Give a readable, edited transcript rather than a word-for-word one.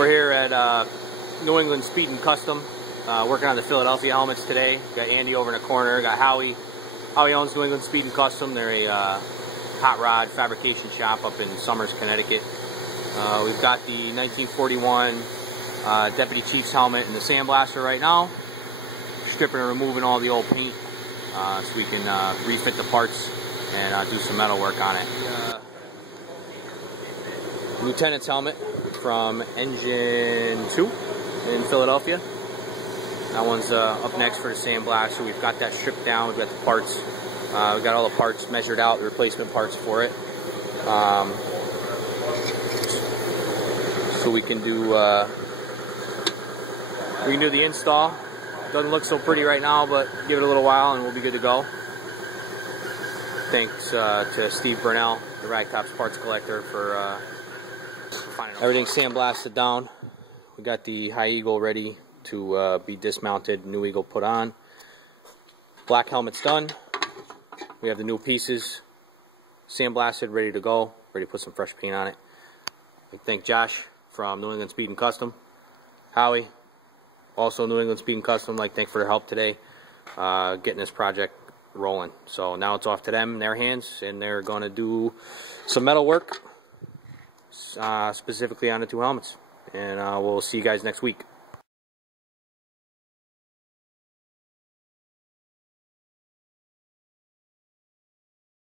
We're here at New England Speed and Custom, working on the Philadelphia helmets today. Got Andy over in the corner. Got Howie. Howie owns New England Speed and Custom. They're a hot rod fabrication shop up in Somers, Connecticut. We've got the 1941 Deputy Chief's helmet in the sandblaster right now. Stripping and removing all the old paint so we can refit the parts and do some metal work on it. Lieutenant's helmet from Engine 2 in Philadelphia. That one's up next for the sandblaster. We've got that stripped down. We've got the parts. We've got all the parts measured out, the replacement parts for it. So we can do the install. Doesn't look so pretty right now, but give it a little while and we'll be good to go. Thanks to Steve Burnell, the Ragtops parts collector, for finding everything sandblasted down. We got the High Eagle ready to be dismounted, new Eagle put on. Black helmet's done. We have the new pieces sandblasted, ready to go, ready to put some fresh paint on it. We thank Josh from New England Speed and Custom. Howie, also New England Speed and Custom, thanks for their help today, getting this project rolling. So now it's off to them, their hands, and they're going to do some metal work, specifically on the two helmets. And we'll see you guys next week.